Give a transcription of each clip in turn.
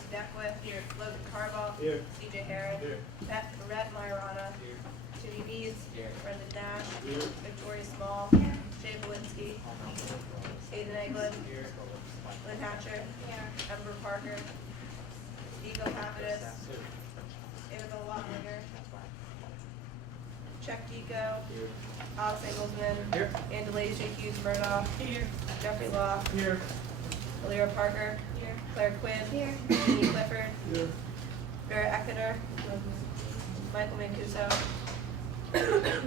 Matthew Beckwith. Here. Logan Carball. Here. CJ Herron. Here. Rhett Majorana. Here. Timmy Needs. Here. Brendan Nash. Here. Victoria Small. Jay Belinsky. Aiden Eglin. Here. Lynn Hatcher. Ember Parker. Nico Pappas. Annabelle Locklinger. Chuck Dico. Here. Alex Englesman. Here. Andalasia Hughes Murdoch. Here. Jeffrey Law. Here. Alira Parker. Here. Claire Quinn. Here. Jeannie Clifford. Here. Vera Ecketer. Michael Mancuso.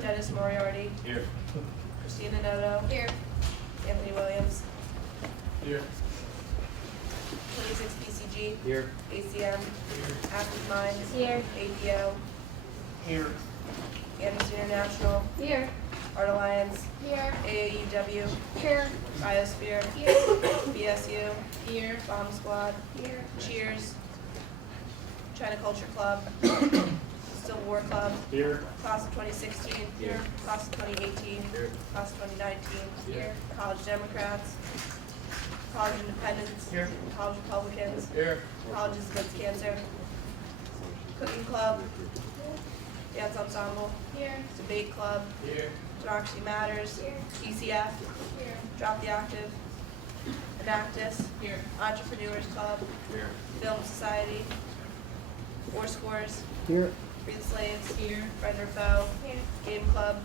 Dennis Moriarty. Here. Christina Noto. Here. Anthony Williams. Here. 26 PCG. Here. ACM. Athens Mines. Here. APO. Here. Anderson International. Here. Art Alliance. Here. AAUW. Here. Biosphere. Here. BSU. Here. Bomb Squad. Here. Cheers. China Culture Club. Civil War Club. Here. Class of 2016. Here. Class of 2018. Here. Class of 2019. Here. College Democrats. College Independents. Here. College Republicans. Here. Colleges Against Cancer. Cooking Club. Dance Ensemble. Here. Debate Club. Here. Democracy Matters. Here. TCF. Here. Drop the Octave. Enactus. Here. Entrepreneurs Club. Here. Film Society. War Scores. Here. Free the Slaves. Here. Friend or Foe. Here. Game Club.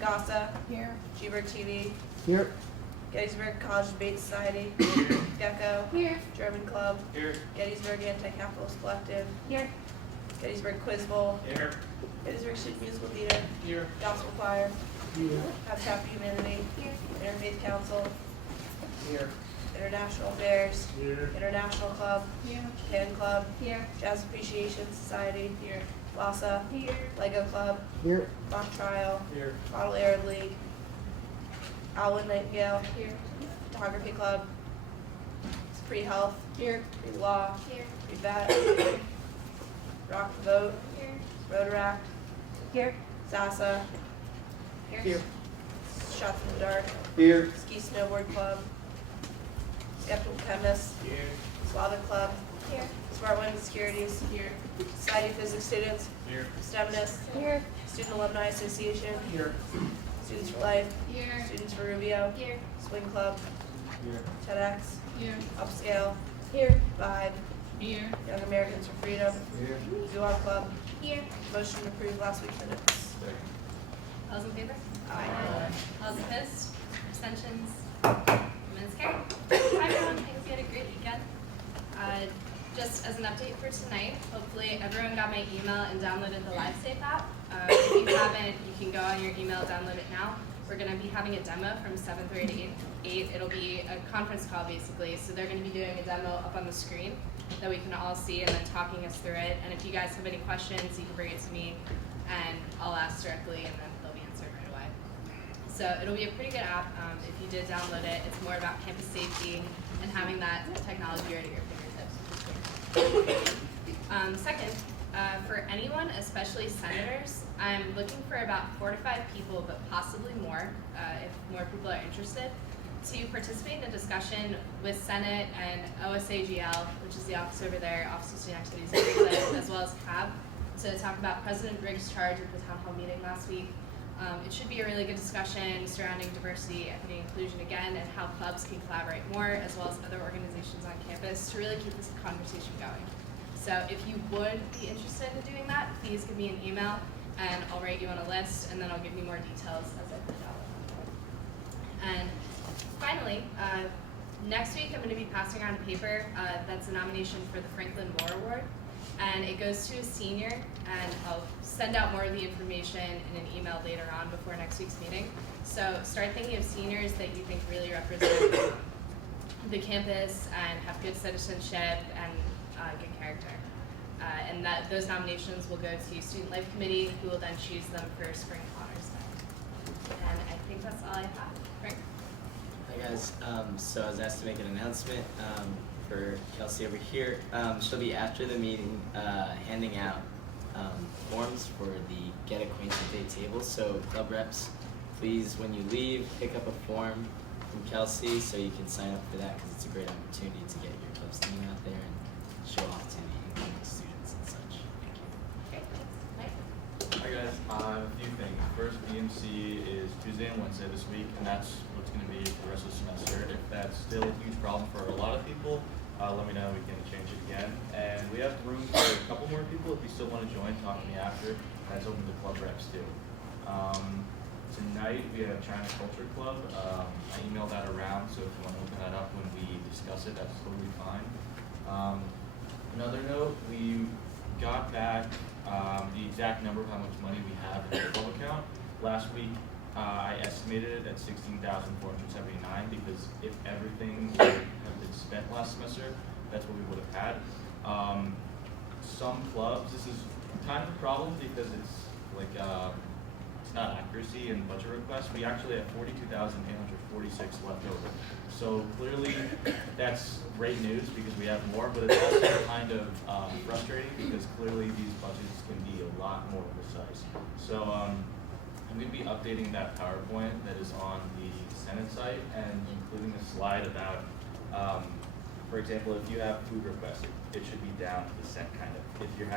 GASA. Here. G-Bird TV. Here. Gettysburg College Debate Society. Gecko. Here. German Club. Here. Gettysburg Anti-Capitalist Collective. Here. Gettysburg Quiz Bowl. Here. Gettysburg Student Musical Theater. Here. Gospel Choir. Here. Habitat for Humanity. Here. Interfaith Council. Here. International Affairs. Here. International Club. Here. Pen Club. Here. Jazz Appreciation Society. Here. LASA. Here. Lego Club. Here. Mock Trial. Here. Model Arab League. Alwyn Nightingale. Here. Photography Club. Free Health. Here. Free Law. Here. Free Vet. Rock the Vote. Here. Rotaract. Here. SASA. Here. Shots in the Dark. Here. Ski Snowboard Club. Skeptical Chemists. Here. Slavic Club. Here. Smart Women Securities. Here. Society of Physics Students. Here. STEMNIST. Here. Student Alumni Association. Here. Students for Life. Here. Students for Rubio. Here. Swing Club. Here. TEDx. Here. Upscale. Here. Vibe. Here. Young Americans for Freedom. Here. Zuar Club. Here. Motion to approve last week's minutes. All those in favor? Aye. All those opposed? Abstentions? Minutes carried. Hi everyone, I hope you had a great weekend. Just as an update for tonight, hopefully everyone got my email and downloaded the LiveSafe app. If you haven't, you can go on your email, download it now. We're going to be having a demo from 7:30 to 8. It'll be a conference call basically, so they're going to be doing a demo up on the screen that we can all see and then talking us through it. And if you guys have any questions, you can bring it to me and I'll ask directly and then they'll be answered right away. So it'll be a pretty good app if you did download it. It's more about campus safety and having that technology right at your fingertips. Second, for anyone, especially senators, I'm looking for about 4 to 5 people, but possibly more, if more people are interested, to participate in a discussion with Senate and OSAGL, which is the office over there, Office of Student Activities and Leadership, as well as CAB, to talk about President Riggs' charge at the town hall meeting last week. It should be a really good discussion surrounding diversity, equity, and inclusion again, and how clubs can collaborate more, as well as other organizations on campus, to really keep this conversation going. So if you would be interested in doing that, please give me an email, and I'll write you on a list, and then I'll give you more details as I find out. And finally, next week I'm going to be passing around a paper that's a nomination for the Franklin Moore Award, and it goes to a senior, and I'll send out more of the information in an email later on before next week's meeting. So start thinking of seniors that you think really represent the campus and have good citizenship and good character. And that those nominations will go to Student Life Committee, who will then choose them for Spring Honors Night. And I think that's all I have. Frank? Hi guys, so I was asked to make an announcement for Kelsey over here. She'll be after the meeting handing out forms for the Get Acquainted Day table. So club reps, please when you leave, pick up a form from Kelsey so you can sign up for that because it's a great opportunity to get your club's name out there and show off to the incoming students and such. Thank you. Great, thanks. Mike? Hi guys, a few things. First, BMC is Tuesday and Wednesday this week, and that's what's going to be for the rest of the semester. If that's still a huge problem for a lot of people, let me know, we can change it again. And we have room for a couple more people if you still want to join, talk to me after. That's open to club reps too. Tonight we have China Culture Club. I emailed that around, so if you want to open that up when we discuss it, that's totally fine. Another note, we got back the exact number of how much money we have in the club account. Last week, I estimated it at $16,479 because if everything had been spent last semester, that's what we would have had. Some clubs, this is kind of a problem because it's like it's not accuracy in budget requests. We actually have 42,846 left over. So clearly, that's great news because we have more, but it's also kind of frustrating because clearly these budgets can be a lot more precise. So I'm going to be updating that PowerPoint that is on the Senate site and including a slide about, for example, if you have food requests, it should be down to the cent kind of. If you're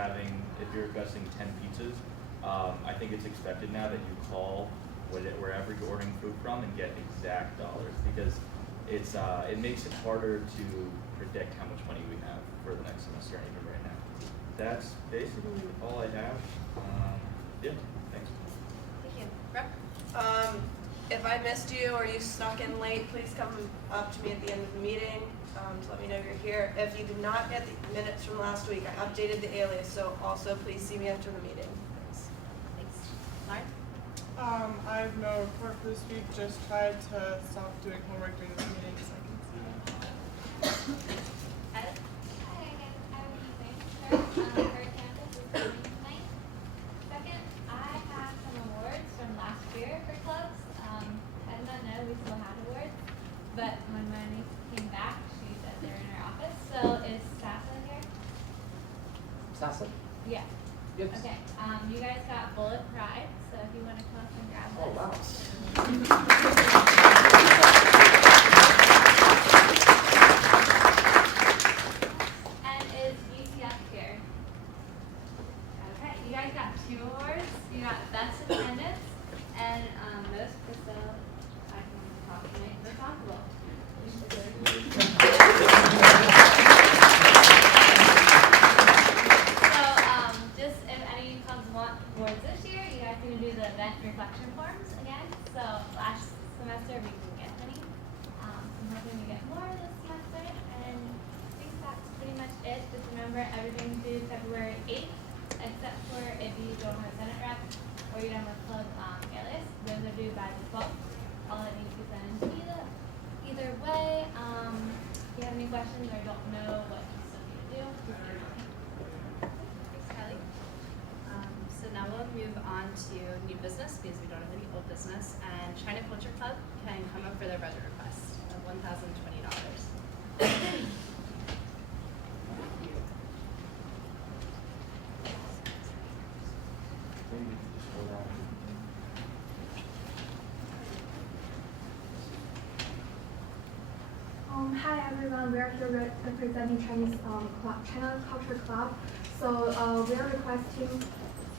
requesting 10 pizzas, I think it's expected now that you call wherever you're ordering food from and get exact dollars because it makes it harder to predict how much money we have for the next semester and even right now. That's basically all I have. Yeah, thanks. Thank you. Brooke? If I missed you or you snuck in late, please come up to me at the end of the meeting to let me know you're here. If you did not get the minutes from last week, I updated the alias, so also please see me after the meeting. Thanks. Thanks. Lauren? I have no report for this week, just tried to stop doing homework during this meeting so I can see it. Ed? Hi again, I'm Ethan. For campus is coming tonight. Second, I have some awards from last year for clubs. I did not know we still had awards, but when my niece came back, she said they're in her office. So is Sasa here? Sasa? Yeah. Yep. Okay. You guys got Bullet Pride, so if you want to come up and grab Oh, this. wow. And is UCF here? Okay, you guys got 2 awards. You got Best Attendance and Most Responsible. So, just if any of you clubs want awards this year, you guys can do the event reflection forms again. So last semester we didn't get any. I'm hoping we get more this semester, and I think that's pretty much it. Just remember everything's due February 8th, except for if you don't have Senate rep or you don't have club alias. Those are due by the 12th. All that needs to be sent in either way. If you have any questions or don't know what you still need to do, please let me know. Thanks, Kylie. So now we'll move on to new business because we don't have any old business. And China Culture Club can come up for their budget request of $1,020. Maybe we could just go down. Hi everyone, we are here representing Chinese China Culture Club. So we are requesting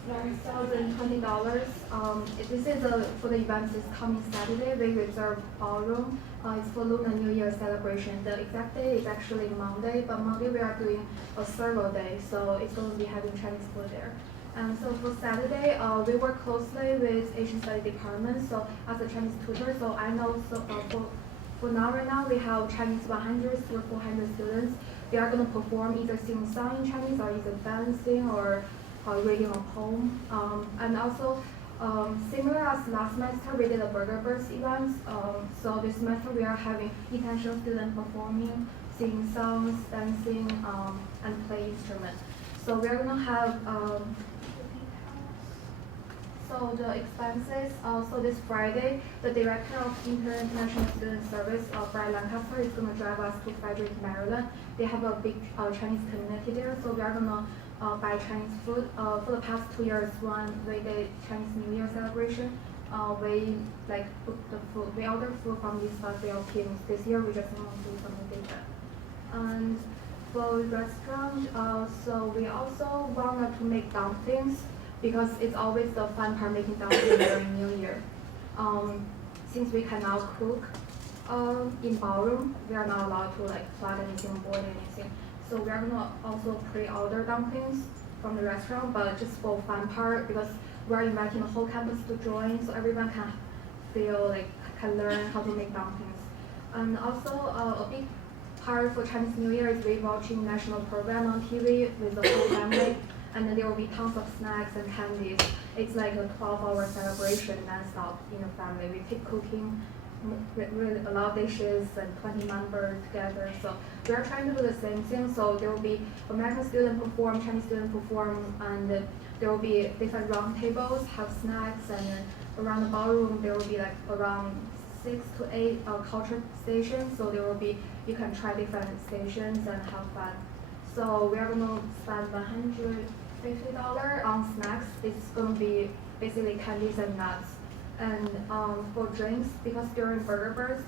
$1,020. This is for the event this coming Saturday. We reserve ballroom. It's for Lunar New Year celebration. The exact day is actually Monday, but Monday we are doing a servo day, so it's going to be having Chinese food there. And so for Saturday, we work closely with Asian Studies Department. So as a Chinese tutor, so I know for now, right now, we have Chinese 100 through 400 students. They are going to perform either singing song in Chinese or either dancing or reading a poem. And also, similar as last semester, we did a Burger Birds event. So this semester, we are having international students performing, singing songs, dancing, and play instruments. So we are going to have so the expenses, so this Friday, the Director of International Student Service, Brian Lancaster, is going to drive us to Frederick, Maryland. They have a big Chinese community there, so we are going to buy Chinese food. For the past 2 years, when we did Chinese New Year celebration, we cook the food. We order food from these Philippines. This year, we just want to do something different. And for restaurant, so we also wanted to make dumplings because it's always the fun part making dumplings during New Year. Since we cannot cook in ballroom, we are not allowed to like plug anything, boil anything. So we are gonna also pre-order dumplings from the restaurant, but just for fun part because we are inviting the whole campus to join, so everyone can feel like can learn how to make dumplings. And also a big part for Chinese New Year is we watching national program on TV with the whole family, and then there will be tons of snacks and candies. It's like a 12-hour celebration non-stop in the family. We keep cooking really a lot of dishes and 20 members together. So we are trying to do the same thing. So there will be American student perform, Chinese student perform, and there will be different round tables, have snacks, and then around the ballroom there will be like around 6 to 8 culture stations. So there will be, you can try different stations and have fun. So we are gonna spend $150 on snacks. It's gonna be basically candies and nuts. And for drinks, because during Burger Burst,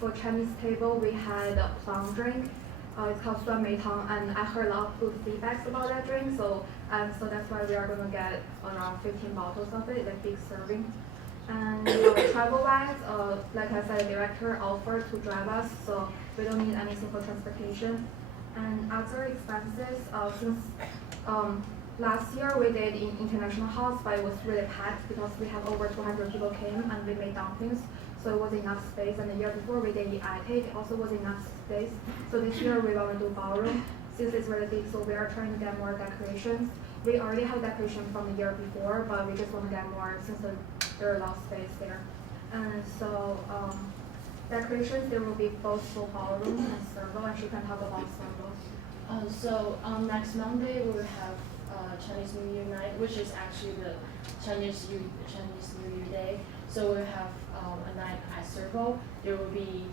for Chinese table we had a plum drink. It's called Suan Mei Tang, and I heard a lot of good feedbacks about that drink. So that's why we are gonna get around 15 bottles of it, like big serving. And travel wise, like I said, the director offered to drive us, so we don't need anything for transportation. And other expenses, since last year we did in International House, but it was really packed because we had over 200 people came and we made dumplings, so it was enough space. And the year before we did the iPad, it also was enough space. So this year we want to do ballroom, since it's really big, so we are trying to get more decorations. We already have decoration from the year before, but we just want to get more since there are a lot of space there. And so decorations, there will be both for ballroom and servo, and she can talk about servo. So next Monday we will have Chinese New Year night, which is actually the Chinese New Year day. So we'll have a night at Servo. There will be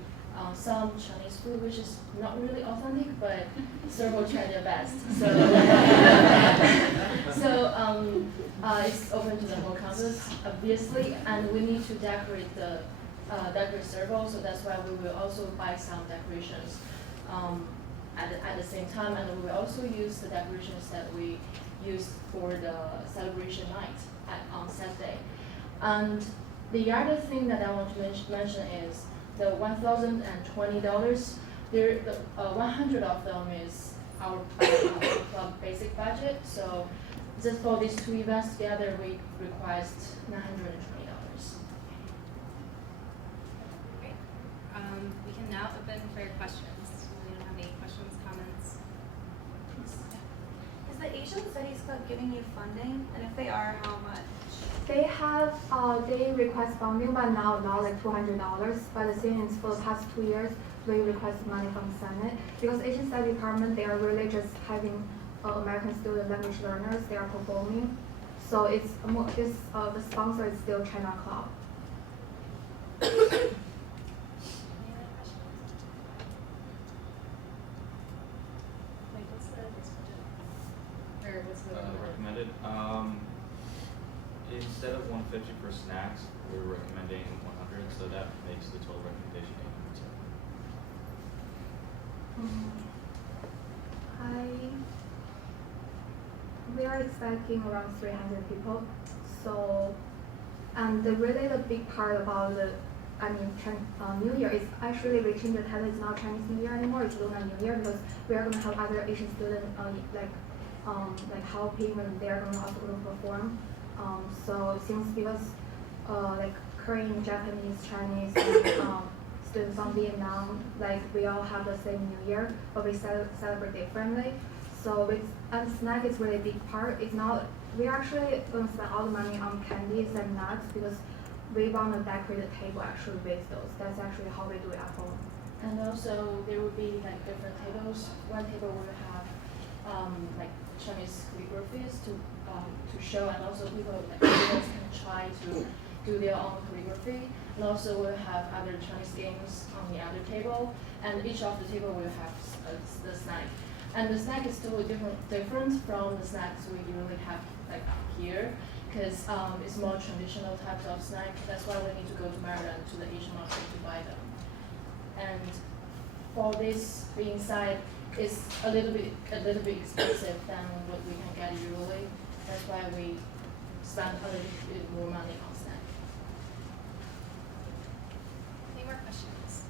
some Chinese food, which is not really authentic, but Servo tried their best. So, it's open to the whole campus, obviously, and we need to decorate the decorate Servo. So that's why we will also buy some decorations at the same time, and we will also use the decorations that we used for the celebration night on Saturday. And the other thing that I want to mention is the $1,020. There, 100 of them is our club basic budget. So just for these two events together, we request $920. Great. We can now open for questions. Anyone have any questions, comments? Is the Asian Studies Club giving you funding? And if they are, how much? They have, they request funding, but now not like $200. But the thing is, for the past 2 years, we request money from Senate because Asian Studies Department, they are really just having American student language learners. They are performing, so it's more. The sponsor is still China Club. Any other questions? Wait, what's the budget? Or what's the Recommended. Instead of 150 for snacks, we're recommending 100, so that makes the total recommendation 800. We are expecting around 300 people. So, and the really the big part about the, New Year is actually reaching the title. It's not Chinese New Year anymore. It's Lunar New Year because we are going to have other Asian students like helping, and they are going to also going to perform. So since because like Korean, Japanese, Chinese, and students from Vietnam, like we all have the same New Year, but we celebrate differently. So and snack is really a big part. It's not, we actually going to spend all the money on candies and nuts because we want to decorate the table actually with those. That's actually how we do it at home. And also there will be like different tables. One table will have like Chinese calligraphies to show, and also people can try to do their own calligraphy. And also we'll have other Chinese games on the other table, and each of the table will have the snack. And the snack is totally different from the snacks we usually have like here, because it's more traditional types of snack. That's why we need to go to Maryland to the Asian market to buy them. And for this being said, it's a little bit expensive than what we can get usually. That's why we spend a little bit more money on snack. Any more questions?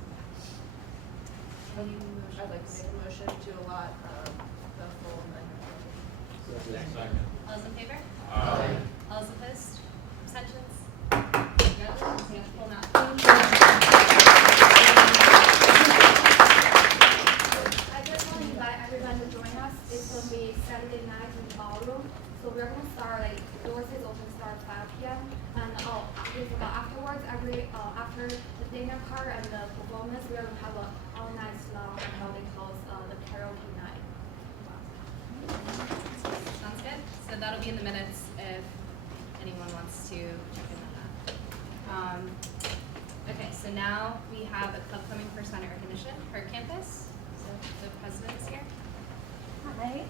I'd like to make a motion to allot the full amendment. All those in favor? Aye. All those opposed? Abstentions? Congratulations, you have to pull them out. I just want to invite everyone to join us. It's going to be Saturday night in the ballroom. So we're going to start, like, doors is open start 5 p.m. And afterwards, after the dinner part and the performance, we are going to have a all night long how they call the karaoke night. Sounds good. So that'll be in the minutes if anyone wants to check in on that. Okay, so now we have a club coming for sign recognition for campus. So the president is here. Hi.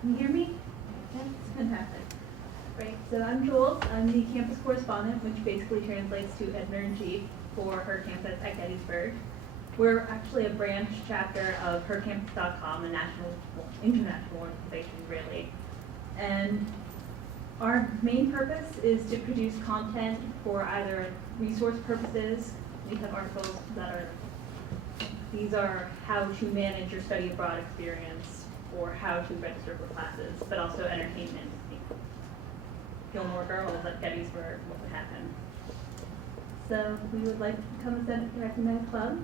Can you hear me? Yeah, it's fantastic. Great. So I'm Jules. I'm the campus correspondent, which basically translates to editor-in-chief for Her Campus at Gettysburg. We're actually a branch chapter of HerCampus.com, a international organization, really. And our main purpose is to produce content for either resource purposes. We have articles that these are how to manage your study abroad experience, or how to register for classes, but also entertainment. Gilmore Girls at Gettysburg, what would happen. So we would like to become a Senate recommended club.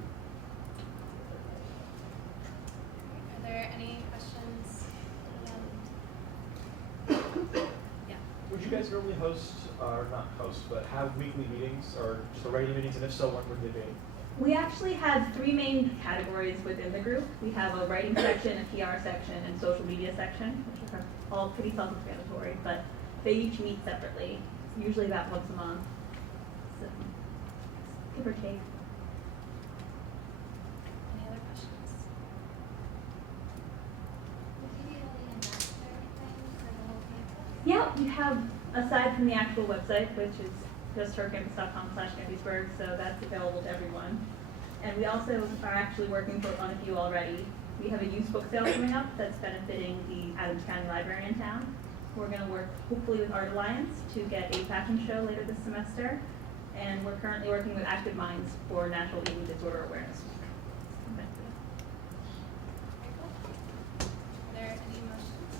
Are there any questions? Yeah. Would you guys normally host, or not host, but have weekly meetings, or just the regular meetings, and if so, when would they be? We actually had 3 main categories within the group. We have a writing section, a PR section, and social media section, which are all pretty self-explanatory, but they each meet separately, usually about once a month. So, give or take. Any other questions? Would you be able to ambassador thing for the whole campus? Yeah, we have, aside from the actual website, which is just hercampus.com/Gettysburg, so that's available to everyone. And we also are actually working for one of you already. We have a used book sale coming up that's benefiting the Adams County Library in town. We're going to work hopefully with Art Alliance to get a fashion show later this semester. And we're currently working with Active Minds for National Eating Disorder Awareness Week. Very cool. Are there any motions?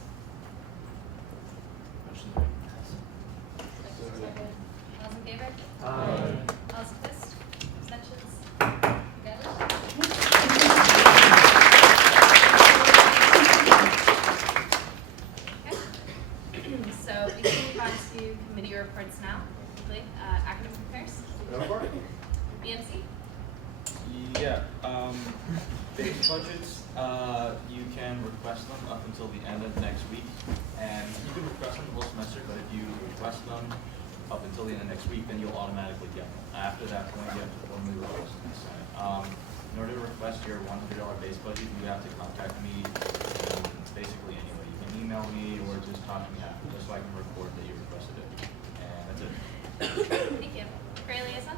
Motion to recognize. All those in favor? Aye. All those opposed? Abstentions? Congratulations. Okay. So we can move on to committee reports now. Quickly, academic affairs, BMC. Yeah, base budgets, you can request them up until the end of next week. And you can request them the whole semester, but if you request them up until the end of next week, then you'll automatically get them. After that point, you have to formally request them in the Senate. In order to request your $100 base budget, you have to contact me basically anyway. You can email me or just talk to me after, just so I can report that you requested it. And that's it. Thank you. Career liaison.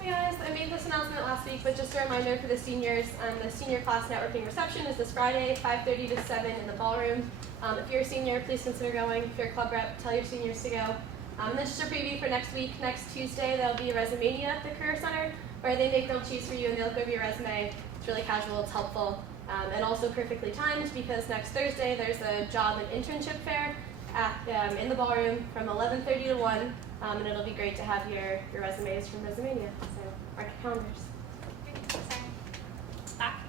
Hey guys, I made this announcement last week, but just a reminder for the seniors, the senior class networking reception is this Friday, 5:30 to 7 in the ballroom. If you're a senior, please consider going. If you're a club rep, tell your seniors to go. And then just a preview for next week. Next Tuesday, there'll be a Resumania at the Career Center, where they make they'll choose for you and they look over your resume. It's really casual, it's helpful, and also perfectly timed because next Thursday there's a job and internship fair in the ballroom from 11:30 to 1, and it'll be great to have your resumes from Resumania. So mark your calendars. Back.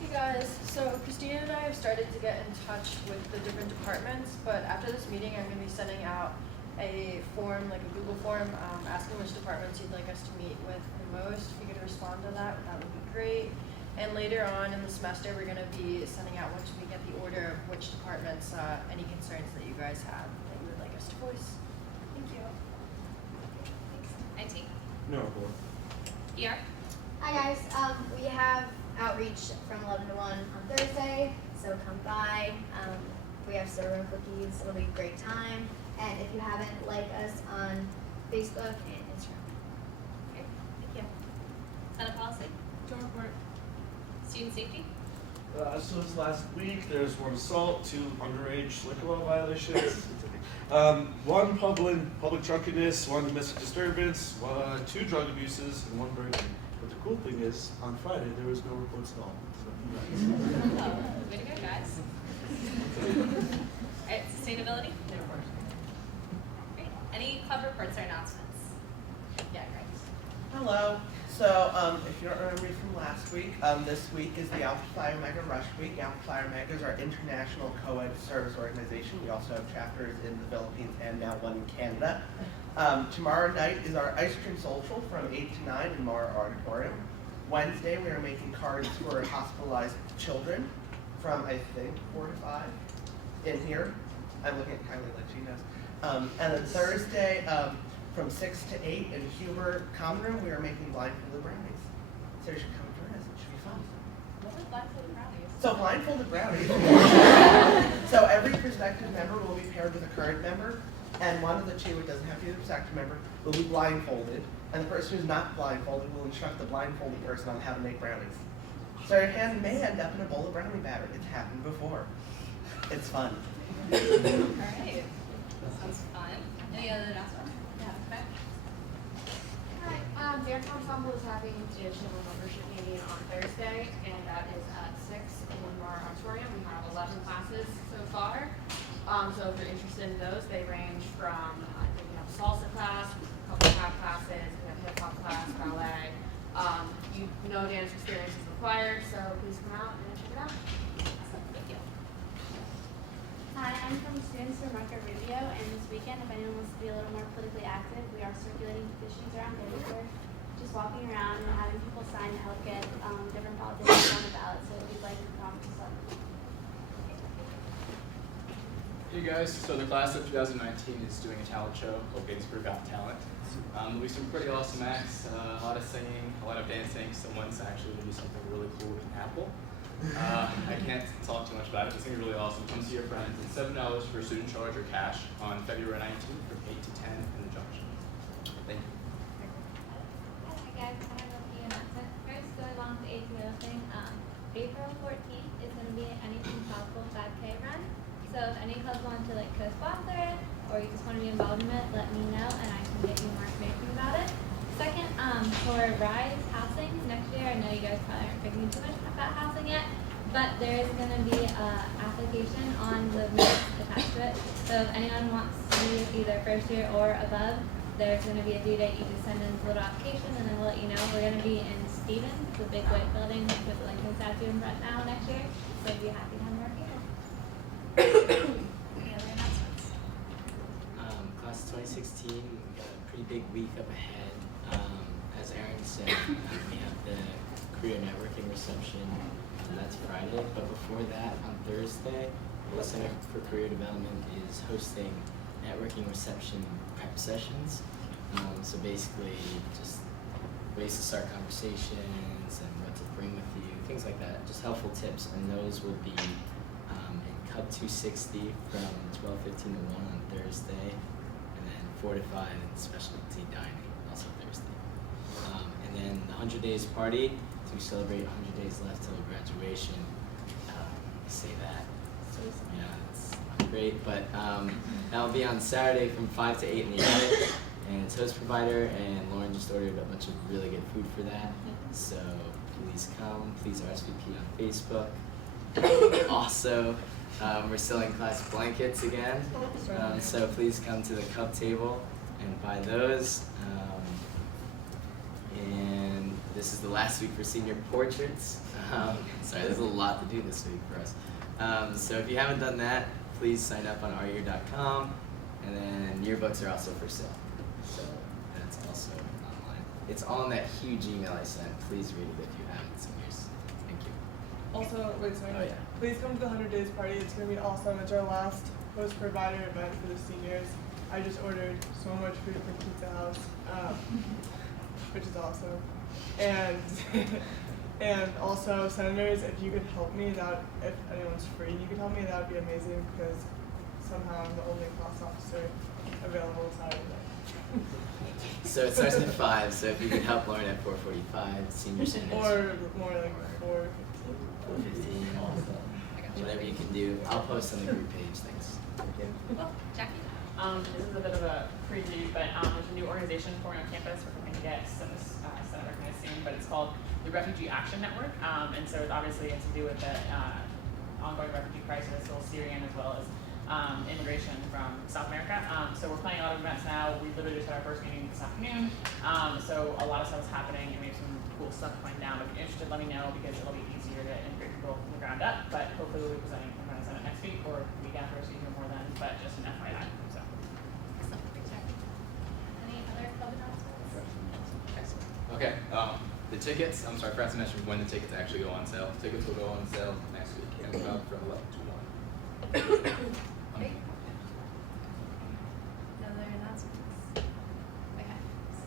Hey guys, so Christina and I have started to get in touch with the different departments, but after this meeting I'm going to be sending out a form, like a Google form, asking which departments you'd like us to meet with the most. If you could respond to that, that would be great. And later on in the semester we're going to be sending out, once we get the order of which departments, any concerns that you guys have that you would like us to voice. Thank you. IT? No report. ER? Hi guys, we have outreach from 11 to 1 on Thursday, so come by. We have server and cookies, it'll be a great time. And if you haven't, like us on Facebook and Instagram. Okay, thank you. Senate policy? Don't report. Student safety? So this last week, there's 1 assault, 2 underage liquor law violations, 1 public drunkenness, 1 domestic disturbance, 2 drug abuses, and 1 break-in. But the cool thing is, on Friday, there was no reports at all. So congrats. Oh, way to go, guys. Alright, sustainability? No reports. Great. Any club reports or announcements? Yeah, Greg. Hello. So, if you don't remember me from last week, this week is the Alpha Phi Omega Rush Week. Alpha Phi Omega is our international co-ed service organization. We also have chapters in the Philippines and now 1 in Canada. Tomorrow night is our ice cream social from 8 to 9 in Mara Auditorium. Wednesday, we are making cards for hospitalized children from, I think, 4 to 5 in here. I'm looking at Kylie like she knows. And then Thursday, from 6 to 8 in Huber Common Room, we are making blindfolded brownies. So you should come and join us, it should be fun. What are blindfolded brownies? So blindfolded brownies. So every prospective member will be paired with a current member, and one of the 2, it doesn't have to be the prospective member, will be blindfolded, and the person who's not blindfolded will instruct the blindfolded person on how to make brownies. So your hand may end up in a bowl of brownie batter. It's happened before. It's fun. Alright, that sounds fun. Any other announcements? Yeah, okay. Hi, Dance Ensemble is having a digital membership meeting on Thursday, and that is at 6 in our auditorium. We have 11 classes so far. So if you're interested in those, they range from, I think we have a salsa class, a couple of tap classes, we have hip hop class, ballet. No dance experience is required, so please come out and check it out. Thank you. Hi, I'm from Students for Marco Rubio, and this weekend, if anyone wants to be a little more politically active, we are circulating petitions around Gettysburg, just walking around and having people sign to help get different politicians on the ballot, so we'd like to come to some. Hey guys, so the class of 2019 is doing a talent show called Gettysburg Got Talent. There'll be some pretty awesome acts, a lot of singing, a lot of dancing. Someone's actually going to do something really cool with an apple. I can't talk too much about it, but it's going to be really awesome. Come see your friends. It's $7 for student charge or cash on February 19th from 8 to 10 in the Junction. Thank you. Hi guys, I have a few announcements. First, going along with the ATO thing, April 14th is going to be an Anything Possible 5K run. So if any clubs want to like co-sponsor it, or you just want to be involved in it, let me know and I can get you more information about it. Second, for Rise Housing next year, I know you guys probably aren't thinking too much about housing yet, but there is going to be an application on the minutes attached to it. So if anyone wants to be either first year or above, there's going to be a due date. You can send in a little application and then we'll let you know. We're going to be in Stevens, the big white building with the Lincoln statue in front now next year. So I'd be happy to have more people. Any other announcements? Class of 2016, we've got a pretty big week up ahead. As Aaron said, we have the career networking reception. That's Friday, but before that, on Thursday, the Center for Career Development is hosting networking reception prep sessions. So basically, just ways to start conversations and what to bring with you, things like that. Just helpful tips, and those will be in Cup 260 from 12:15 to 1 on Thursday, and then 4 to 5 in specialty dining, also Thursday. And then the 100 Days Party to celebrate 100 days left till graduation. Say that. So, yeah, it's not great, but that'll be on Saturday from 5 to 8 in the yard, and it's host provider, and Lauren just ordered a bunch of really good food for that. So please come, please RSVP on Facebook. Also, we're selling class blankets again, so please come to the cup table and buy those. And this is the last week for senior portraits. Sorry, there's a lot to do this week for us. So if you haven't done that, please sign up on ouryear.com, and then yearbooks are also for sale. So that's also online. It's all in that huge email I sent. Please read it if you haven't, seniors. Thank you. Also, wait, sorry. Oh, yeah. Please come to the 100 Days Party. It's going to be awesome. It's our last host provider event for the seniors. I just ordered so much food from Pizza House, which is awesome. And and also, senators, if you could help me, if anyone's free, you could help me, that would be amazing because somehow I'm the only class officer available Saturday. So it starts at 5, so if you could help Lauren at 4:45, senior senators. Or more like 4:15. 4:15, whatever you can do. I'll post on the group page, thanks. Jackie? This is a bit of a preview, but there's a new organization forming on campus. We're hoping to get some Senate recognized soon, but it's called the Refugee Action Network. And so it obviously has to do with the ongoing refugee crisis, both Syrian as well as immigration from South America. So we're planning a lot of events now. We literally just had our first meeting this afternoon. So a lot of stuff is happening, and we have some cool stuff planned down. If you're interested, let me know because it'll be easier to integrate people from the ground up. But hopefully we'll be presenting in front of Senate next week or the week after, so you hear more then. But just an FYI. So. Any other club announcements? Okay, the tickets, I'm sorry, I forgot to mention when the tickets actually go on sale. Tickets will go on sale next week, and we're up from 11 to 1. Great. No other announcements? Okay.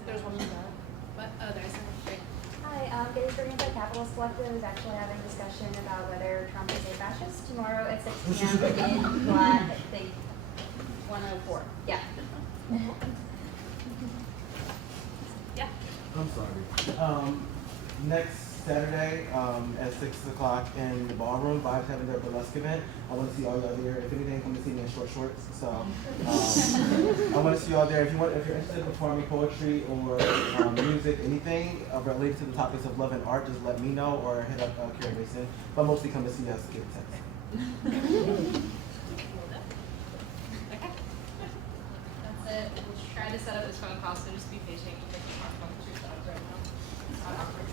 There's one more. What? Oh, there's one. Great. Hi, Gettysburg Anti-Capitalist Collective is actually having a discussion about whether Trump is a fascist tomorrow at 6 p.m. in Flat, I think, 104. Yeah. Yeah. I'm sorry. Next Saturday at 6 o'clock in the ballroom, Vibes having their burlesque event. I want to see all y'all there. If anything, come to see me in short shorts. So I want to see y'all there. If you're interested in performing poetry or music, anything related to the topics of love and art, just let me know or hit up Carrie Mason. But mostly come to see us get text. Okay. That's it. We'll try to set up this phone call, so just be patient. We'll take the phone two dogs right now. It's not awkward.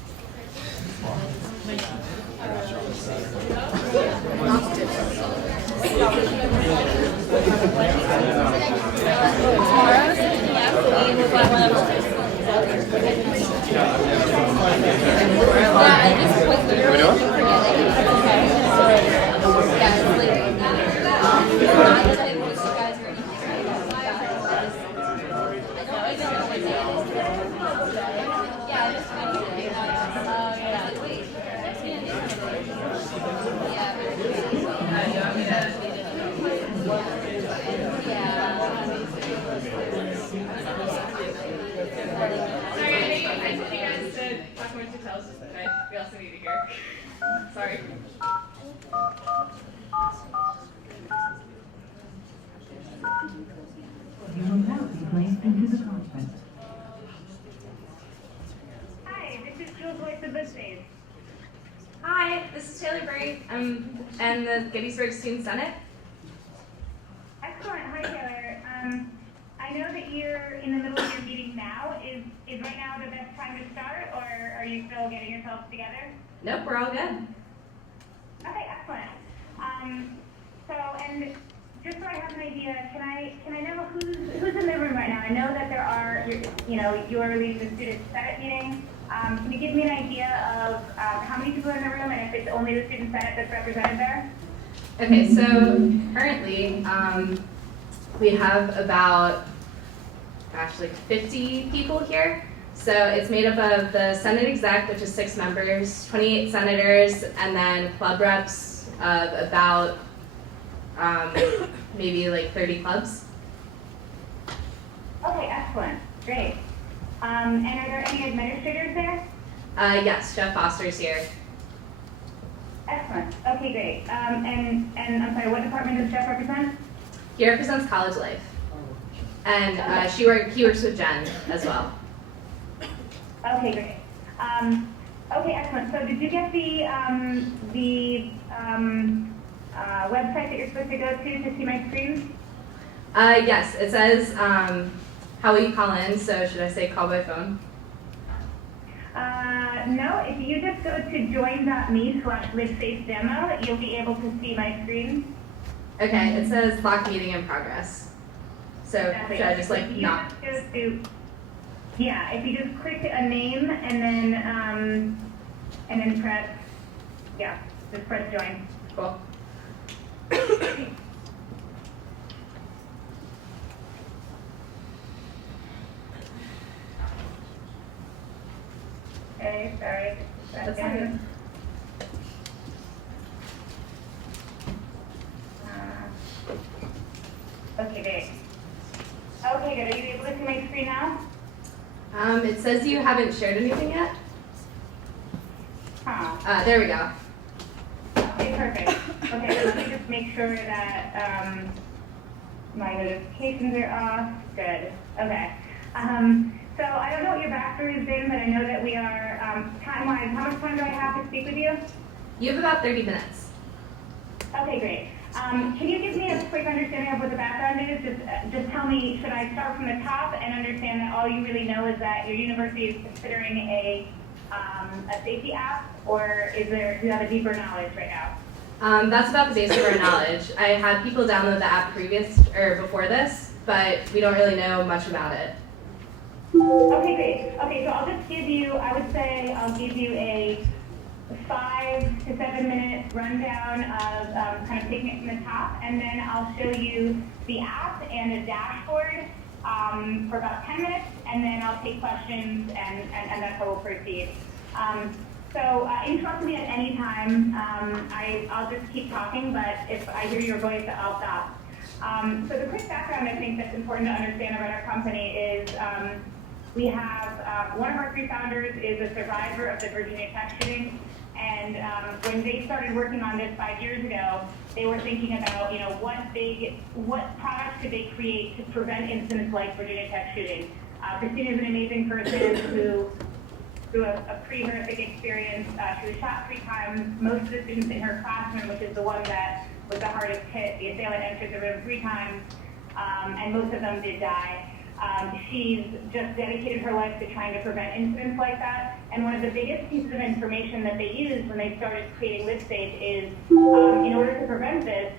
We also need to hear. Sorry. You will now be placed into the conference. Hi, this is Jules Voice of BuzzFeed. Hi, this is Taylor Bray. I'm and the Gettysburg Student Senate. Excellent. Hi, Taylor. I know that you're in the middle of your meeting now. Is right now the best time to start, or are you still getting yourselves together? Nope, we're all good. Okay, excellent. And just so I have an idea, can I know who's in the room right now? I know that there are, you're leading the student senate meeting. Can you give me an idea of how many people are in the room, and if it's only the student senate that's represented there? Okay, so currently we have about, 50 people here. So it's made up of the Senate exec, which is 6 members, 28 senators, and then club reps of about maybe like 30 clubs. Okay, excellent. Great. And are there any administrators there? Yes, Jeff Foster's here. Excellent. Okay, great. And I'm sorry, what department does Jeff represent? He represents college life. And he works with Jen as well. Okay, great. Okay, excellent. So did you get the website that you're supposed to go to see my screen? Yes, it says, how will you call in? So should I say call by phone? No, if you just go to join.me/livefacedemo, you'll be able to see my screen. Okay, it says lock meeting in progress. So Exactly. should I just like If you not? just go to, yeah, if you just click a name and then press, yeah, just press join. Cool. Okay, sorry. That's all Second. good. Okay, great. Okay, good. Are you able to see my screen now? It says you haven't shared anything yet. Huh. There we go. Okay, perfect. Okay, let me just make sure that my notifications are off. Good. Okay. So I don't know what your backstory has been, but I know that we are time-wise. How much time do I have to speak with you? You have about 30 minutes. Okay, great. Can you give me a quick understanding of what the background is? Just tell me, should I start from the top and understand that all you really know is that your university is considering a safety app, or do you have a deeper knowledge right now? That's about the base of our knowledge. I had people download the app before this, but we don't really know much about it. Okay, great. Okay, so I'll just give you, I would say I'll give you a 5 to 7 minute rundown of kind of taking it from the top, and then I'll show you the app and a dashboard for about 10 minutes, and then I'll take questions, and that's how we'll proceed. So interrupt me at any time. I'll just keep talking, but if I hear your voice, I'll stop. So the quick background I think that's important to understand about our company is we have one of our 3 founders is a survivor of the Virginia Tech shooting. And when they started working on this 5 years ago, they were thinking about, what products could they create to prevent incidents like Virginia Tech shooting. Christina is an amazing person who, through a pretty horrific experience, she was shot 3 times. Most of the students in her classroom, which is the one that was the hardest hit, the assailant entered the room 3 times, and most of them did die. She's just dedicated her life to trying to prevent incidents like that. And one of the biggest pieces of information that they used when they started creating LiveSafe is, in order to prevent this,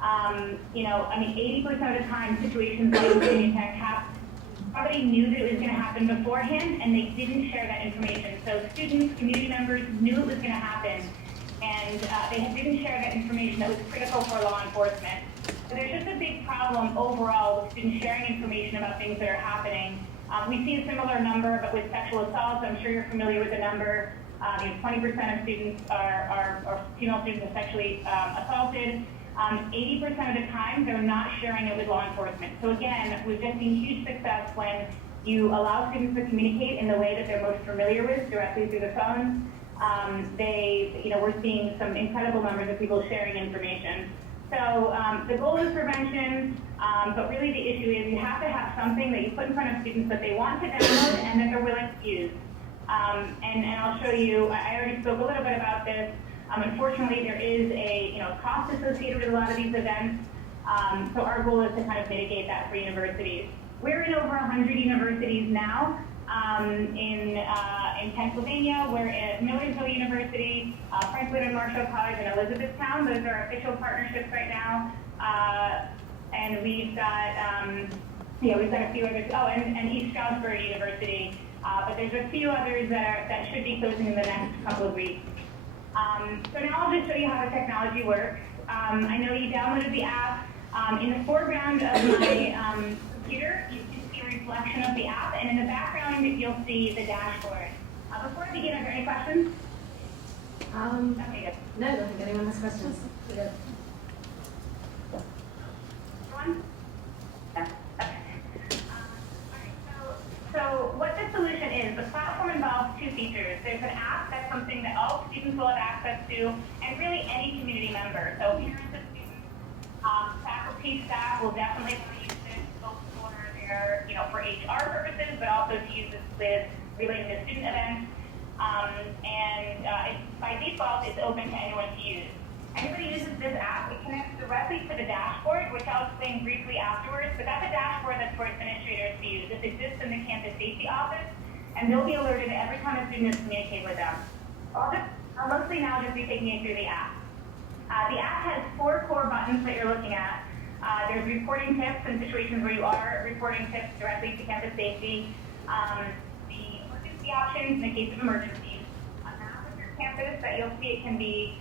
80% of the time situations like Virginia Tech happen, somebody knew that it was going to happen beforehand, and they didn't share that information. So students, community members knew it was going to happen, and they didn't share that information that was critical for law enforcement. So there's just a big problem overall with students sharing information about things that are happening. We see a similar number, but with sexual assaults, I'm sure you're familiar with the number. 20% of students or female students are sexually assaulted. 80% of the time, they're not sharing it with law enforcement. So again, we've just seen huge success when you allow students to communicate in the way that they're most familiar with, directly through the phone. We're seeing some incredible numbers of people sharing information. So the goal is prevention, but really the issue is you have to have something that you put in front of students that they want to download and that they're willing to use. And I'll show you, I already spoke a little bit about this. Unfortunately, there is a cost associated with a lot of these events. So our goal is to kind of mitigate that for universities. We're in over 100 universities now. In Pennsylvania, we're at Millersville University, Franklin and Marshall College, and Elizabethtown. Those are our official partnerships right now. And we've got, we've got a few others. Oh, and East Stroudsburg University. But there's a few others that should be closing in the next couple of weeks. So now I'll just show you how the technology works. I know you downloaded the app. In the foreground of my computer, you can see a reflection of the app, and in the background, you'll see the dashboard. Before I begin, are there any questions? Okay, good. No, I don't think anyone has questions. We're good. One? Yeah. Okay. So what the solution is, the platform involves 2 features. There's an app, that's something that all students will have access to, and really any community member. So parents of students, faculty, staff will definitely use this both for their, for HR purposes, but also to use this with related to student events. By default, it's open to anyone to use. Anybody uses this app, it connects directly to the dashboard, which I'll explain briefly afterwards, but that's a dashboard that's for administrators to use. This exists in the campus safety office, and they'll be alerted every time a student is communicating with them. I'll mostly now just be taking you through the app. The app has 4 core buttons that you're looking at. There's reporting tips in situations where you are reporting tips directly to campus safety. The emergency options in the case of emergencies. A map of your campus that you'll see it can be,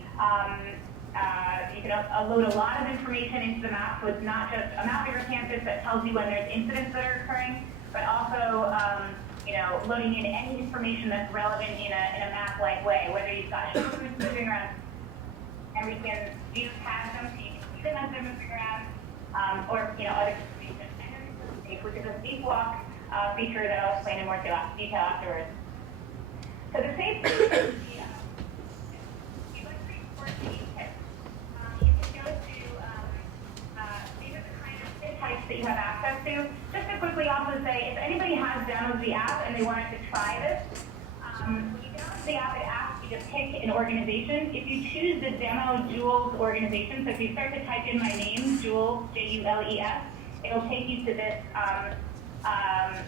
you can load a lot of information into the map, so it's not just a map of your campus that tells you when there's incidents that are occurring, but also loading in any information that's relevant in a map-like way, whether you've got children moving around, and we can view tags them so you can see them as they're moving around, or other information. And then Safe, which is a safe walk feature that I'll explain in more detail afterwards. So the safe feature, you look for the tips. You can go to these are the kind of tip types that you have access to. Just to quickly also say, if anybody has downloaded the app and they wanted to try this, when you download the app, it asks you to pick an organization. If you choose the demo Jules organization, so if you start to type in my name, Jules, Jules, it'll take you to this.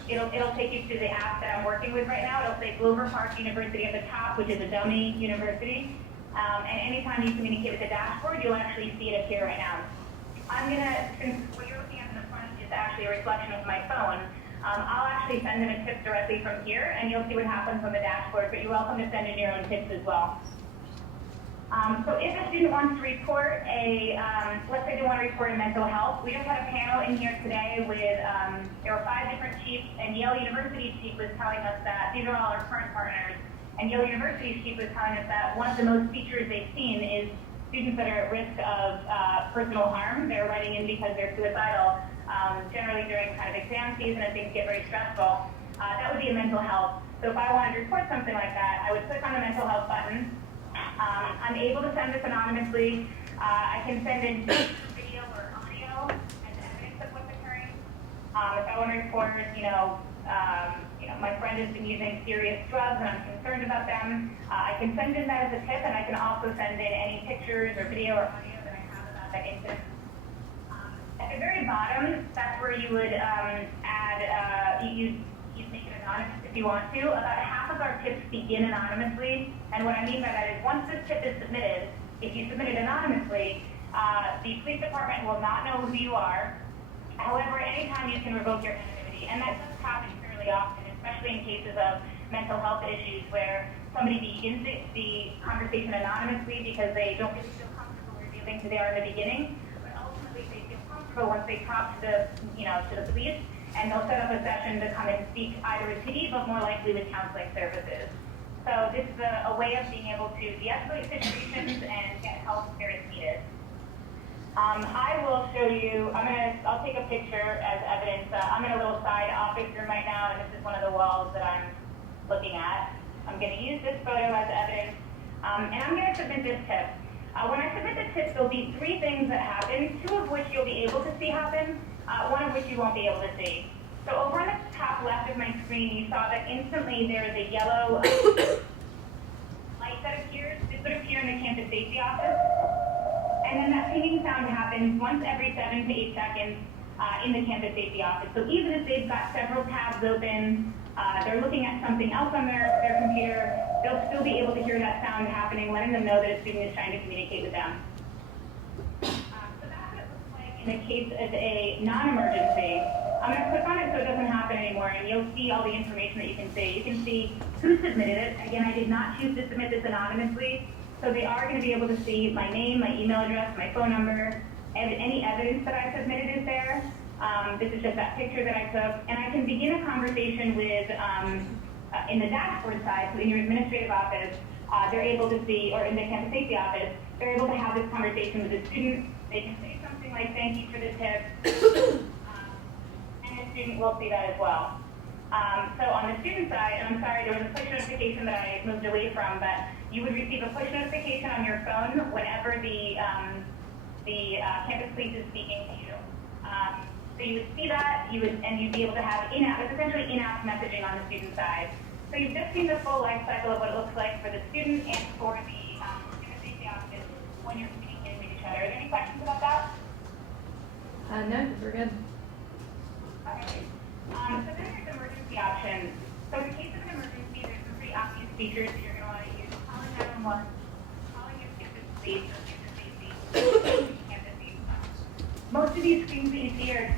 It'll take you to the app that I'm working with right now. It'll say Glover Park University at the top, which is a dummy university. And anytime you communicate with the dashboard, you'll actually see it appear right now. I'm gonna, since what you're looking at in the front is actually a reflection of my phone, I'll actually send in a tip directly from here, and you'll see what happens on the dashboard, but you're welcome to send in your own tips as well. So if a student wants to report let's say they want to report a mental health, we just had a panel in here today with, there were 5 different chiefs, and Yale University's chief was telling us that, these are all our current partners, and Yale University's chief was telling us that one of the most features they've seen is students that are at risk of personal harm. They're writing in because they're suicidal, generally during kind of exam season and things get very stressful. That would be a mental health. So if I wanted to report something like that, I would click on the mental health button. I'm able to send this anonymously. I can send in video or audio as evidence of what's occurring. If I want to report, my friend has been using serious drugs and I'm concerned about them, I can send in that as a tip, and I can also send in any pictures or video or audio that I have about that incident. At the very bottom, that's where you would add, you'd make it anonymous if you want to. About half of our tips begin anonymously, and what I mean by that is once this tip is submitted, if you submit it anonymously, the police department will not know who you are. However, anytime you can revoke your anonymity, and that does happen fairly often, especially in cases of mental health issues where somebody begins the conversation anonymously because they don't really feel comfortable revealing who they are in the beginning, but ultimately they feel comfortable once they talk to the police, and they'll set up a session to come and speak either with PD, but more likely with counseling services. So this is a way of being able to de-escalate situations and get help where it's needed. I will show you, I'll take a picture as evidence. I'm in a little side office room right now, and this is one of the walls that I'm looking at. I'm going to use this photo as evidence, and I'm going to submit this tip. When I submit the tip, there'll be 3 things that happen, 2 of which you'll be able to see happen, 1 of which you won't be able to see. So over on the top left of my screen, you saw that instantly there is a yellow light that appears. This would appear in the campus safety office. And then that pinging sound happens once every 7 to 8 seconds in the campus safety office. So even if they've got several tabs open, they're looking at something else on their computer, they'll still be able to hear that sound happening, letting them know that a student is trying to communicate with them. So that's what it looks like in the case of a non-emergency. I'm going to click on it so it doesn't happen anymore, and you'll see all the information that you can see. You can see who submitted it. Again, I did not choose to submit this anonymously. So they are going to be able to see my name, my email address, my phone number, and any evidence that I submitted is there. This is just that picture that I took. And I can begin a conversation with, in the dashboard side, so in your administrative office, they're able to see, or in the campus safety office, they're able to have this conversation with the student. They can say something like, thank you for the tip. And the student will see that as well. So on the student side, and I'm sorry, there was a push notification that I moved away from, but you would receive a push notification on your phone whenever the campus police is speaking to you. So you would see that, and you'd be able to have it's essentially in-app messaging on the student side. So you've just seen the full life cycle of what it looks like for the student and for the campus safety office when you're communicating with each other. Are there any questions about that? No, we're good. Okay. So then there's emergency options. So in case of an emergency, there's some pretty obvious features that you're going to want to use. Calling 911, calling your campus police, or campus safety, campus safety. Most of these screens that you see are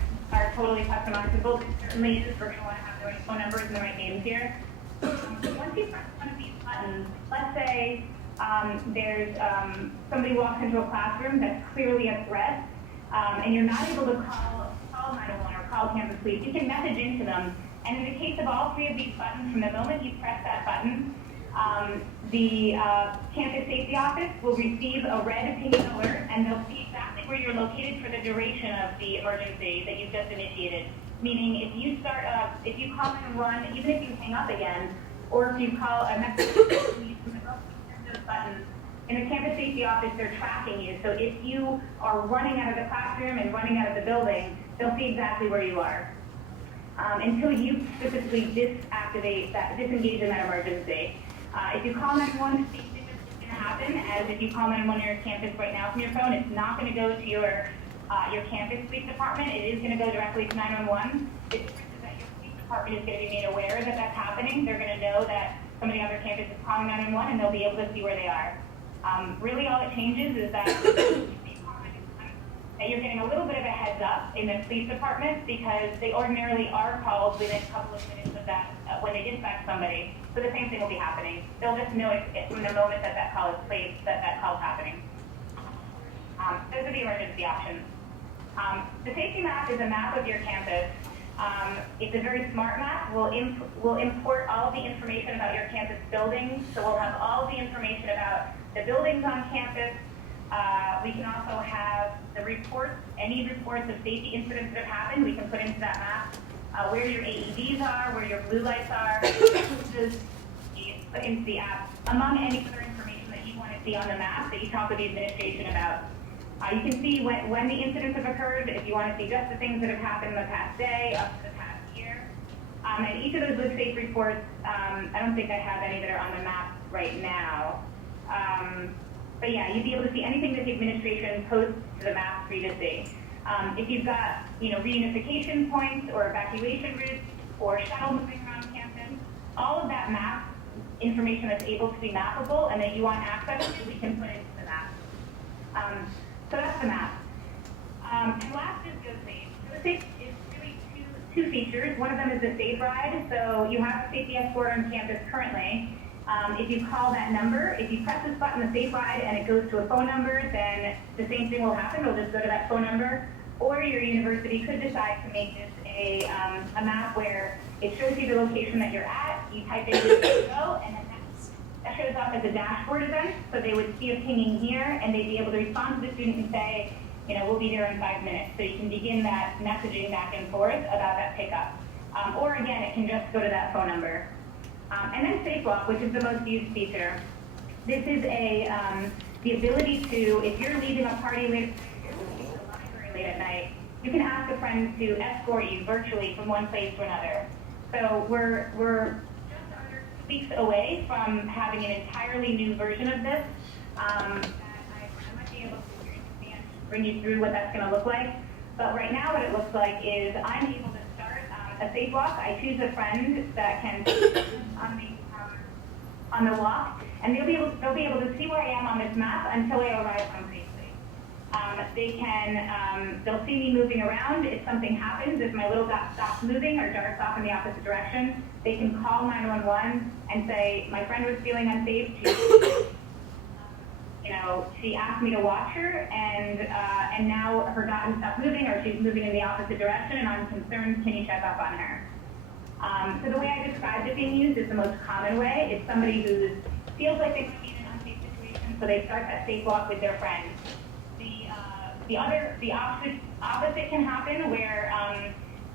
totally customizable. Certainly, we're going to want to have the right phone numbers and the right names here. Once you press one of these buttons, let's say there's somebody walks into a classroom that's clearly a threat, and you're not able to call 911 or call campus police, you can message into them And in the case of all three of these buttons, from the moment you press that button, the campus safety office will receive a red pinging alert, and they'll see exactly where you're located for the duration of the emergency that you've just initiated. Meaning, if you call 911, even if you hang up again, or if you call a message those buttons, in the campus safety office, they're tracking you. So if you are running out of the classroom and running out of the building, they'll see exactly where you are. Until you specifically disengage in that emergency. If you call 911, the same thing is going to happen as if you call 911 on your campus right now from your phone. It's not going to go to your campus police department. It is going to go directly to 911. The difference is that your police department is going to be made aware that that's happening. They're going to know that somebody on their campus is calling 911, and they'll be able to see where they are. Really, all it changes is that you're getting a little bit of a heads up in the police department because they ordinarily are called within a couple of minutes of that when they dispatch somebody. So the same thing will be happening. They'll just know it from the moment that that call is placed that call is happening. Those are the emergency options. The safety map is a map of your campus. It's a very smart map. We'll import all the information about your campus buildings. So we'll have all the information about the buildings on campus. We can also have the reports, any reports of safety incidents that have happened, we can put into that map. Where your AEDs are, where your blue lights are, just put into the app, among any other information that you want to see on the map that you talk with the administration about. You can see when the incidents have occurred, if you want to see just the things that have happened in the past day, up to the past year. And each of those Live Safe reports, I don't think I have any that are on the map right now. But yeah, you'd be able to see anything that the administration posts to the map for you to see. If you've got, reunification points or evacuation routes or shuttle moving around campus, all of that map information that's able to be mappable and that you want access to, we can put into the map. So that's the map. And last is GoSafe. GoSafe is really two features. One of them is the Safe Ride. So you have a safety escort on campus currently. If you call that number, if you press this button, the Safe Ride, and it goes to a phone number, then the same thing will happen. It'll just go to that phone number. Or your university could decide to make this a map where it shows you the location that you're at. You type in where you go, and then that shows up as a dashboard event. So they would see a pinging here, and they'd be able to respond to the student and say, we'll be there in 5 minutes. So you can begin that messaging back and forth about that pickup. Or again, it can just go to that phone number. And then SafeWalk, which is the most used feature. This is the ability to, if you're leaving a party late at night, you can ask a friend to escort you virtually from one place to another. So we're just under 2 weeks away from having an entirely new version of this. I might be able to bring you through what that's going to look like. But right now what it looks like is I'm able to start a safe walk. I choose a friend that can on the walk, and they'll be able to see where I am on this map until I arrive home safely. They'll see me moving around. If something happens, if my little dot stops moving or darts off in the opposite direction, they can call 911 and say, my friend was feeling unsafe. She asked me to watch her, and now her dot has stopped moving, or she's moving in the opposite direction, and I'm concerned. Can you check up on her? So the way I described it being used is the most common way. It's somebody who feels like they might be in an unsafe situation, so they start that safe walk with their friend. The opposite can happen where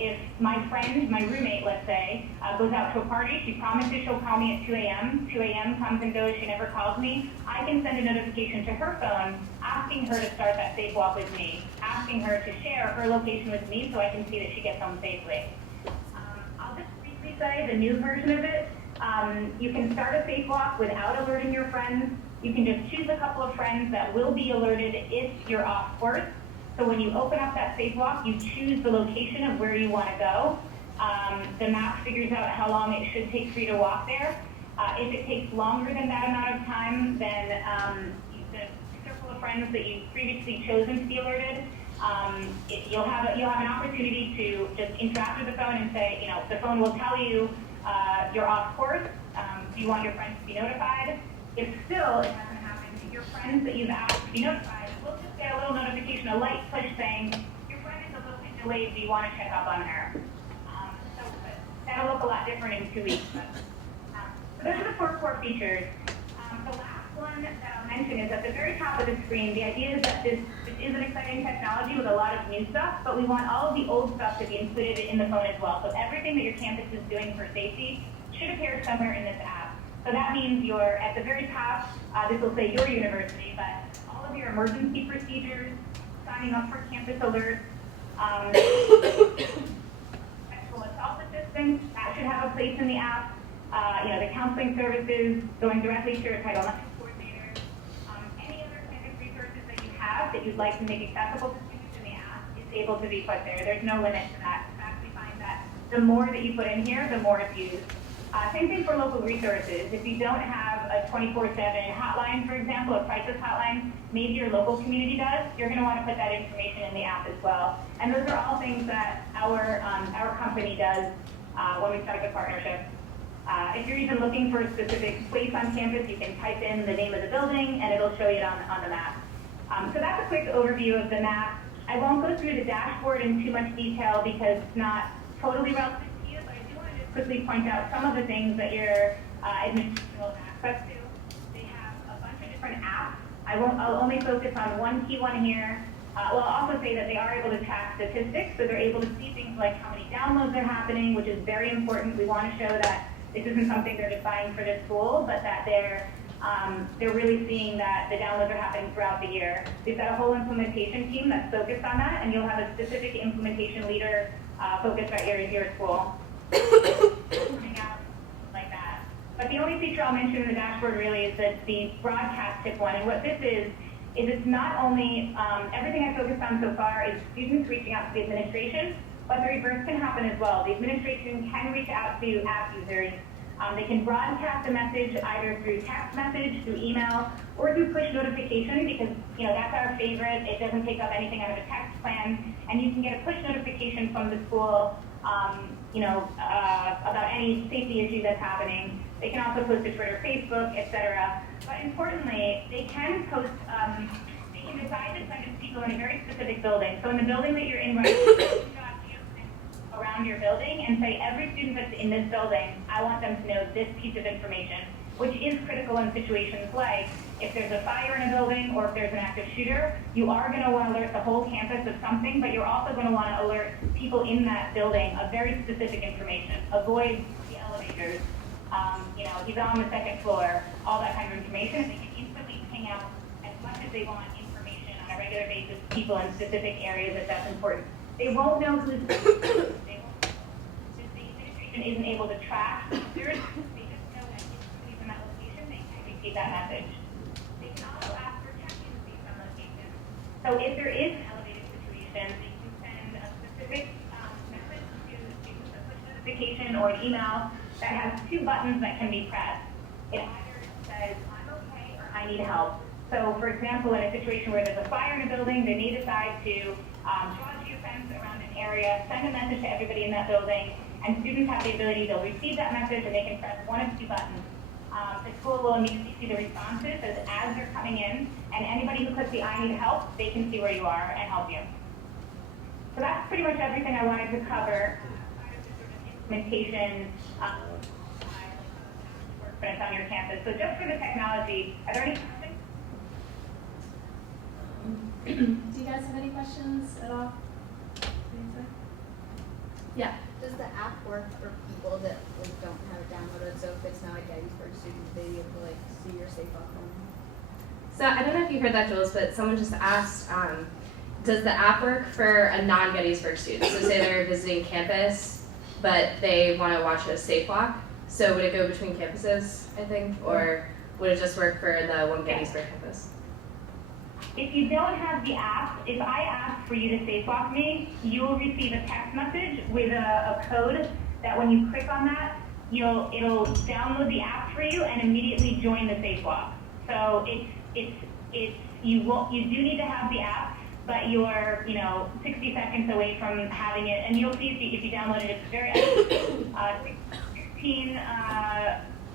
if my friend, my roommate, let's say, goes out to a party, she promises she'll call me at 2 a.m. 2 a.m. comes and goes, she never calls me. I can send a notification to her phone asking her to start that safe walk with me, asking her to share her location with me so I can see that she gets home safely. I'll just briefly say the new version of it. You can start a safe walk without alerting your friends. You can just choose a couple of friends that will be alerted if you're off course. So when you open up that safe walk, you choose the location of where you want to go. The map figures out how long it should take for you to walk there. If it takes longer than that amount of time, then the circle of friends that you've previously chosen to be alerted, you'll have an opportunity to just interact with the phone and say, the phone will tell you you're off course. Do you want your friends to be notified? If still it hasn't happened, your friends that you've asked to be notified will just get a little notification, a light push saying, your friend is a little bit delayed, do you want to check up on her? So that'll look a lot different in 2 weeks. But, so those are the 4 core features. The last one that I'll mention is at the very top of the screen. The idea is that this is an exciting technology with a lot of new stuff, but we want all of the old stuff to be included in the phone as well. So everything that your campus is doing for safety should appear somewhere in this app. So that means you're at the very top, this will say your university, but all of your emergency procedures, signing up for campus alerts, sexual assault assistance, that should have a place in the app. The counseling services, going directly to your Title IX coordinator, any other campus resources that you have that you'd like to make accessible to students in the app is able to be put there. There's no limit to that. In fact, we find that the more that you put in here, the more it's used. Same thing for local resources. If you don't have a 24/7 hotline, for example, a crisis hotline, maybe your local community does, you're going to want to put that information in the app as well. And those are all things that our company does when we start the partnership. If you're even looking for a specific place on campus, you can type in the name of the building and it'll show you it on the map. So that's a quick overview of the map. I won't go through the dashboard in too much detail because it's not totally relevant to you, but I do want to just quickly point out some of the things that your administration will have access to. They have a bunch of different apps. I'll only focus on one key one here. I'll also say that they are able to track statistics, so they're able to see things like how many downloads are happening, which is very important. We want to show that this isn't something they're just buying for this school, but that they're really seeing that the downloads are happening throughout the year. We've got a whole implementation team that's focused on that, and you'll have a specific implementation leader focused at your school. Like that. But the only feature I'll mention in the dashboard really is that the broadcast tip one, and what this is it's not only, everything I focused on so far is students reaching out to the administration, but the reverse can happen as well. The administration can reach out to app users. They can broadcast a message either through text message, through email, or through push notification because, that's our favorite. It doesn't take up anything out of a text plan, and you can get a push notification from the school, about any safety issue that's happening. They can also post to Twitter, Facebook, etc. But importantly, they can post, they can decide to send it to people in a very specific building. So in the building that you're in right now, around your building and say, every student that's in this building, I want them to know this piece of information, which is critical in situations like if there's a fire in a building or if there's an active shooter, you are going to want to alert the whole campus of something, but you're also going to want to alert people in that building of very specific information. Avoid the elevators, he's on the 2nd floor, all that kind of information. They can instantly ping out as much as they want information on a regular basis to people in specific areas if that's important. They won't know who's isn't able to track they just know that if in that location, they can receive that message. They can also ask for check-ins based on location. So if there is an elevated situation, they can send a specific message to students, a push notification or an email that has 2 buttons that can be pressed. It either says, I'm okay, or I need help. So for example, in a situation where there's a fire in a building, they may decide to draw a geofence around an area, send a message to everybody in that building, and students have the ability, they'll receive that message and they can press one of 2 buttons. The school will immediately see the responses as they're coming in, and anybody who clicks the I need help, they can see where you are and help you. So that's pretty much everything I wanted to cover. Implementation, when it's on your campus. So just for the technology, are there any questions? Do you guys have any questions at all? Yeah. Does the app work for people that don't have it downloaded? So if it's not a Gettysburg student, they be able to see your Safe Walk home? So I don't know if you heard that, Jules, but someone just asked, does the app work for a non-Gettysburg student? So say they're visiting campus, but they want to watch a Safe Walk. So would it go between campuses, I think, or would it just work for the one Gettysburg campus? If you don't have the app, if I ask for you to Safe Walk me, you will receive a text message with a code that when you click on that, it'll download the app for you and immediately join the Safe Walk. So you do need to have the app, but you're 60 seconds away from having it, and you'll see if you download it, it's very 16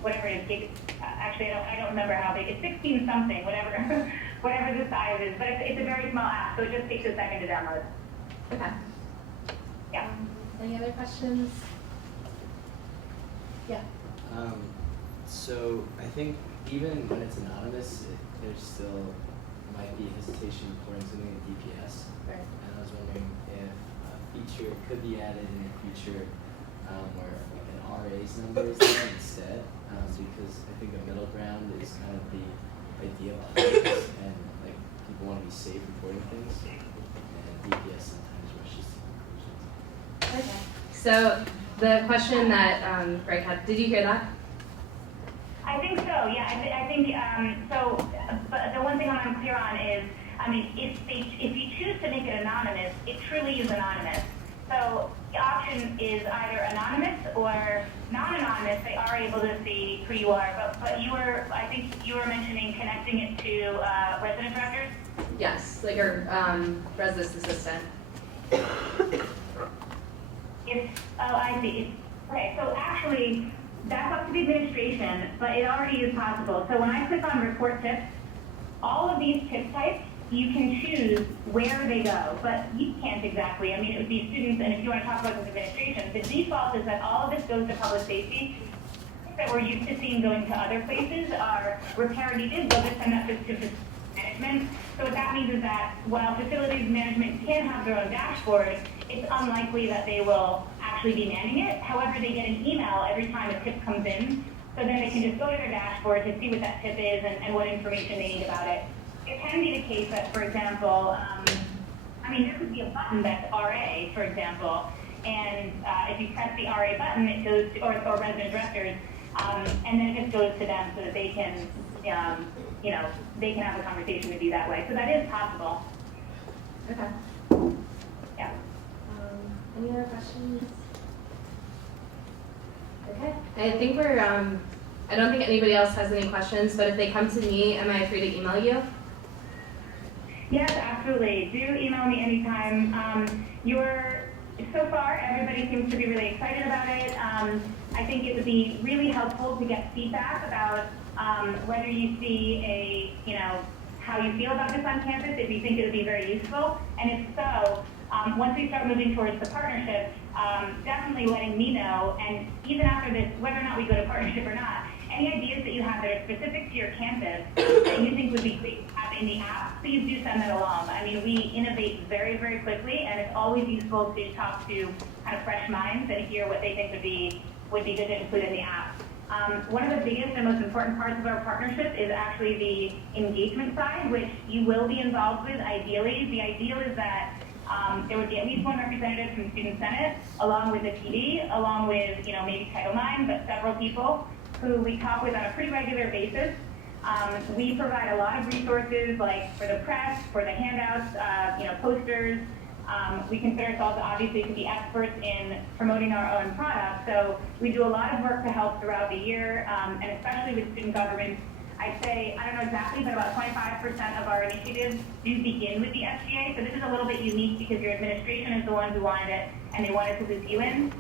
whatever it is gig. Actually, I don't remember how big. It's 16 something, whatever. Whatever the size is, but it's a very small app, so it just takes a second to download. Okay. Yeah. Any other questions? Yeah. So I think even when it's anonymous, there's still might be hesitation reporting something to DPS. Right. And I was wondering if a feature could be added in a feature where like an RA's number is there instead, because I think a middle ground is kind of the ideal audience, and like people want to be safe reporting things, and DPS sometimes rushes to conclusions. Okay. So the question that Greg had, did you hear that? I think so, yeah. I think, so, but the one thing I'm unclear on is, I mean, if you choose to make it anonymous, it truly is anonymous. So the option is either anonymous or non-anonymous. They are able to see who you are, but I think you were mentioning connecting it to resident directors? Yes, like our resident assistant. I see. Okay, so actually, that's up to the administration, but it already is possible. So when I click on report tips, all of these tip types, you can choose where they go, but you can't exactly. I mean, it would be students, and if you want to talk about this administration, the default is that all of this goes to public safety. That we're used to seeing going to other places are repair needed, they'll just send that to management. So what that means is that while facilities management can have their own dashboard, it's unlikely that they will actually be manning it. However, they get an email every time a tip comes in, so then they can just go to their dashboard to see what that tip is and what information they need about it. It can be the case that, for example, I mean, there could be a button that's RA, for example, and if you press the RA button, it goes to, or resident directors, and then it just goes to them so that they can, you know, they can have a conversation with you that way. So that is possible. Okay. Yeah. Any other questions? Okay. I think we're, I don't think anybody else has any questions, but if they come to me, am I free to email you? Yes, absolutely. Do email me anytime. So far, everybody seems to be really excited about it. I think it would be really helpful to get feedback about whether you see how you feel about this on campus, if you think it would be very useful. And if so, once we start moving towards the partnership, definitely letting me know, and even after this, whether or not we go to partnership or not, any ideas that you have that are specific to your campus that you think would be great to have in the app, please do send that along. I mean, we innovate very, very quickly, and it's always useful to talk to kind of fresh minds and hear what they think would be good to include in the app. One of the biggest and most important parts of our partnership is actually the engagement side, which you will be involved with ideally. The ideal is that there would be at least one representative from Student Senate, along with the PD, along with maybe Title IX, but several people who we talk with on a pretty regular basis. We provide a lot of resources, like for the press, for the handouts, posters. We consider ourselves obviously to be experts in promoting our own products, so we do a lot of work to help throughout the year, and especially with student government. I'd say, I don't know exactly, but about 25% of our initiatives do begin with the SGA, so this is a little bit unique because your administration is the one who wanted it, and they wanted to loop you in.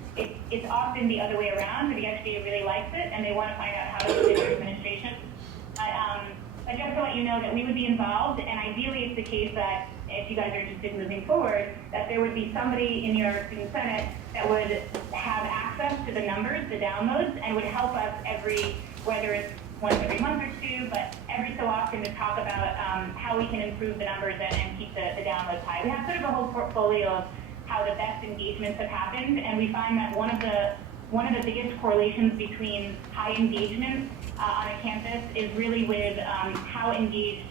It's often the other way around, where the SGA really likes it, and they want to find out how to loop in their administration. But just to let you know that we would be involved, and ideally it's the case that if you guys are interested in moving forward, that there would be somebody in your Student Senate that would have access to the numbers, the downloads, and would help us whether it's once every month or two, but every so often to talk about how we can improve the numbers and keep the downloads high. We have sort of a whole portfolio of how the best engagements have happened, and we find that one of the biggest correlations between high engagement on a campus is really with how engaged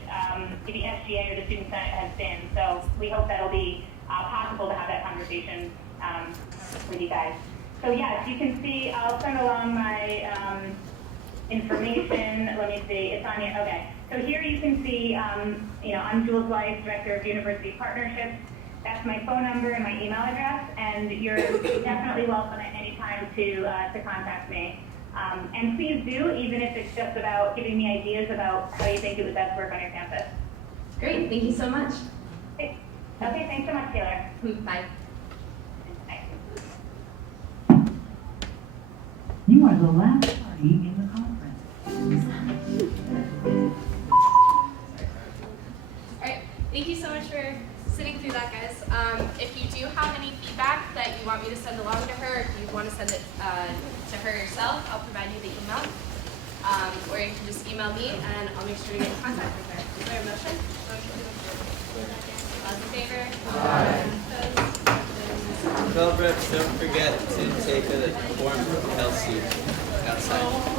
the SGA or the Student Senate has been. So we hope that'll be possible to have that conversation with you guys. So yes, you can see, I'll send along my information. Let me see, it's on here, okay. So here you can see, I'm Jules Weiss, Director of University Partnerships. That's my phone number and my email address, and you're definitely welcome at any time to contact me. And please do, even if it's just about giving me ideas about how you think it would best work on your campus. Great, thank you so much. Okay, thanks so much, Taylor. Bye. You are the last party in the conference. Alright, thank you so much for sitting through that, guys. If you do have any feedback that you want me to send along to her, if you want want to send it to her yourself, I'll provide you the email. Or you can just email me and I'll make sure to get in contact with her. Is there a motion? Motion to approve. All those in favor? Aye. Opposed? Twelve reps, don't forget to take a form from Kelsey outside.